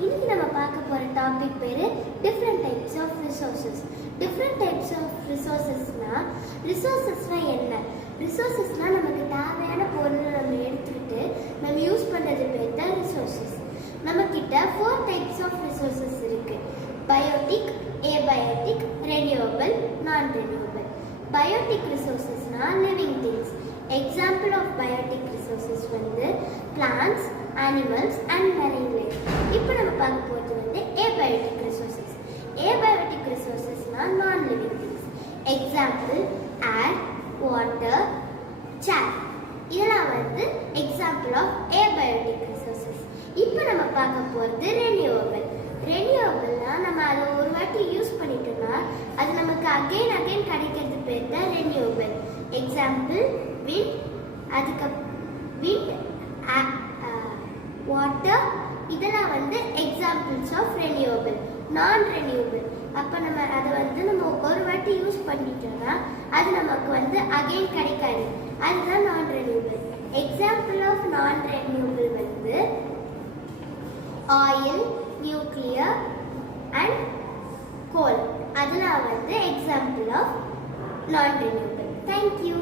இன்னைக்கு நம்ம பார்க்க போற டாபிக் பேரு different types of resources. Different types of ரிசோர்சஸ்னா என்ன? ரிசோர்சஸ்னா நமக்கு தேவையான பொருளை நம்ம எடுத்துக்கிட்டு நம்ம யூஸ் பண்றது பேர் தான் ரிசோர்சஸ். நம்ம கிட்ட 4 டைப்ஸ் ஆஃப் ரிசோர்சஸ் இருக்கு. Biotic, abiotic, renewable, non renewable. Biotic ரிசோர்சஸ்னா living things. Example of biotic resources வந்து plants, animals and marine life. இப்போ நம்ம பார்க்க போறது வந்து abiotic resources. Abiotic resources னா non living things. Example air, water, chaff. இதெல்லாம் வந்து example of abiotic resources. இப்போ நம்ம பார்க்க போறது renewable. Renewableனா நம்ம அதை ஒரு வாட்டி யூஸ் பண்ணிட்டோம்னா அது நமக்கு again கிடைக்கிறது பேர் தான் renewable. Example wind, அதுக்கு wind, வாட்டர், இதெல்லாம் வந்து examples of renewable. Non renewable அப்போ நம்ம அதை வந்து நம்ம ஒரு வாட்டி யூஸ் பண்ணிட்டோம்னா அது நமக்கு வந்து அகெயின் கிடைக்காது. அதுதான் non renewable. Example of non renewable வந்து ஆயில், நியூக்ளியர் அண்ட் கோல். அதெல்லாம் வந்து example of non renewable. Thank you.